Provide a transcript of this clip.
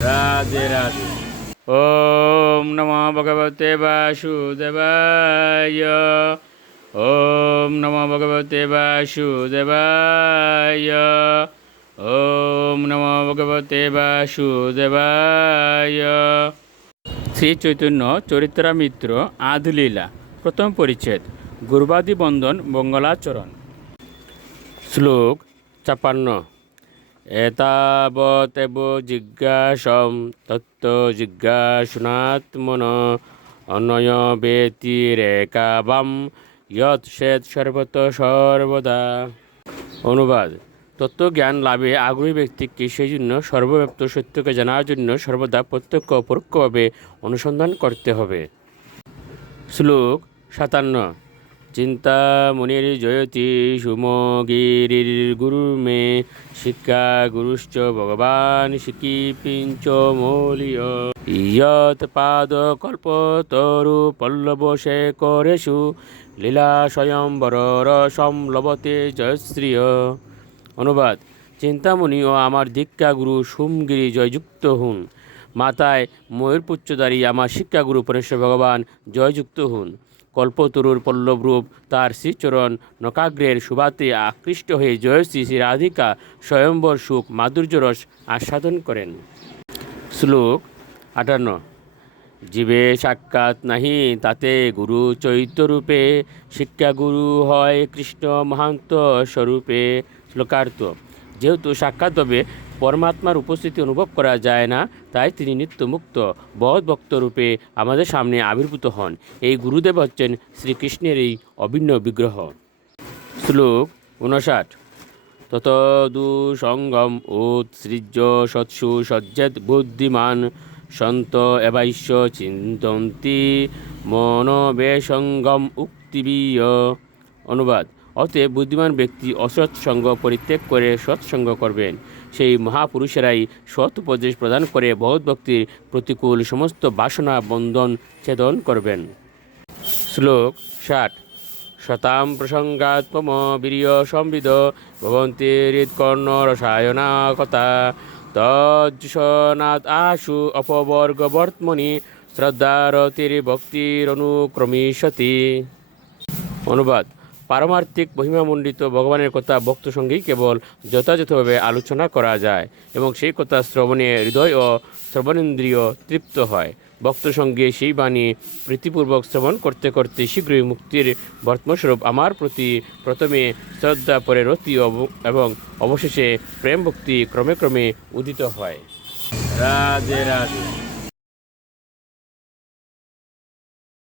রাধে রাধে। ওম নমো ভগবতে বাসুদেবায়। ওম নমো ভগবতে বাসুদেবায়। ওম নমো ভগবতে বাসুদেবায়। শ্রী চৈতন্য চরিত্রামিত্র আদিলীলা প্রথম পরিচ্ছেদ গুরুবাদী বন্দন মঙ্গলাচরণ। শ্লোক ৫৬। এতাবতেব জিজ্ঞাসম তত্ত্ব জিজ্ঞাসুনাত্মন অনয় ব্যতিরেকাবাম ইয়ৎ সেদ সর্বত সর্বদা। অনুবাদ: তত্ত্বজ্ঞান লাভে আগ্রহী ব্যক্তিকে সেই জন্য সর্বব্যাপ্ত সত্যকে জানার জন্য সর্বদা প্রত্যক্ষ ও পরোক্ষভাবে অনুসন্ধান করতে হবে। শ্লোক ৫৭। চিন্তামণির জয়তি সুমগিরির গুরুমে শিক্ষা গুরুশ্চ ভগবান শিকিপিঞ্চ মৌলীয় ইয়ৎ পাদ কল্পতরু পল্লব শেখরেষু লীলা স্বয়ম্বর সমলভতে জয়শ্রিয়। অনুবাদ: চিন্তামণি ও আমার দীক্ষাগুরু সুমগিরি জয়যুক্ত হুন। মাথায় ময়ূরপুচ্ছধারী আমার শিক্ষাগুরু পরমেশ্বর ভগবান জয়যুক্ত হুন। কল্পতরুর পল্লবরূপ তার শ্রীচরণ নকাগ্রের শোভাতে আকৃষ্ট হয়ে জয়শ্রী শ্রী রাধিকা স্বয়ম্বর সুখ মাধুর্য রস আস্বাদন করেন। শ্লোক ৫৮। জীবে সাক্ষাৎ নাহি তাতে গুরু চৈত্যরূপে শিক্ষাগুরু হয় কৃষ্ণ মহান্ত স্বরূপে। শ্লোকার্থ: যেহেতু সাক্ষাৎভাবে পরমাত্মার উপস্থিতি অনুভব করা যায় না, তাই তিনি নিত্যমুক্ত বদ্ধভক্ত রূপে আমাদের সামনে আবির্ভূত হন। এই গুরুদেব হচ্ছেন শ্রীকৃষ্ণের এই অভিন্ন বিগ্রহ। শ্লোক ৫৯। ততদুসঙ্গম উৎসৃজ্য সৎসু সজ্জেত বুদ্ধিমান সন্ত এবাইশ্য চিন্তন্তি মনোবেসঙ্গম উক্তিবীয়। অনুবাদ: অতএব বুদ্ধিমান ব্যক্তি অসৎসঙ্গ পরিত্যাগ করে সৎসঙ্গ করবেন। সেই মহাপুরুষেরাই সৎ উপদেশ প্রদান করে ভগবদ্ভক্তির প্রতিকূল সমস্ত বাসনা বন্ধন ছেদন করবেন। শ্লোক ৬০। শতাম প্রসঙ্গাত্মম বীর্য সংবিদ ভবন্তি হৃৎকর্ণ রসায়না কথা তজ্জনাদ আশু অপবর্গবর্তমনি শ্রদ্ধারতির ভক্তিরনুক্রমিষ্যতি। অনুবাদ: পারমার্থিক মহিমামণ্ডিত ভগবানের কথা ভক্ত সঙ্গেই কেবল যথাযথভাবে আলোচনা করা যায় এবং সেই কথা শ্রবণে হৃদয় ও শ্রবণেন্দ্রিয় তৃপ্ত হয়। ভক্ত সঙ্গে সেই বাণী প্রীতিপূর্বক শ্রবণ করতে করতে শীঘ্রই মুক্তির বর্তমস্বরূপ আমার প্রতি প্রথমে শ্রদ্ধা, পরে রতি এবং অবশেষে প্রেম ভক্তি ক্রমে ক্রমে উদিত হয়। রাধে রাধে।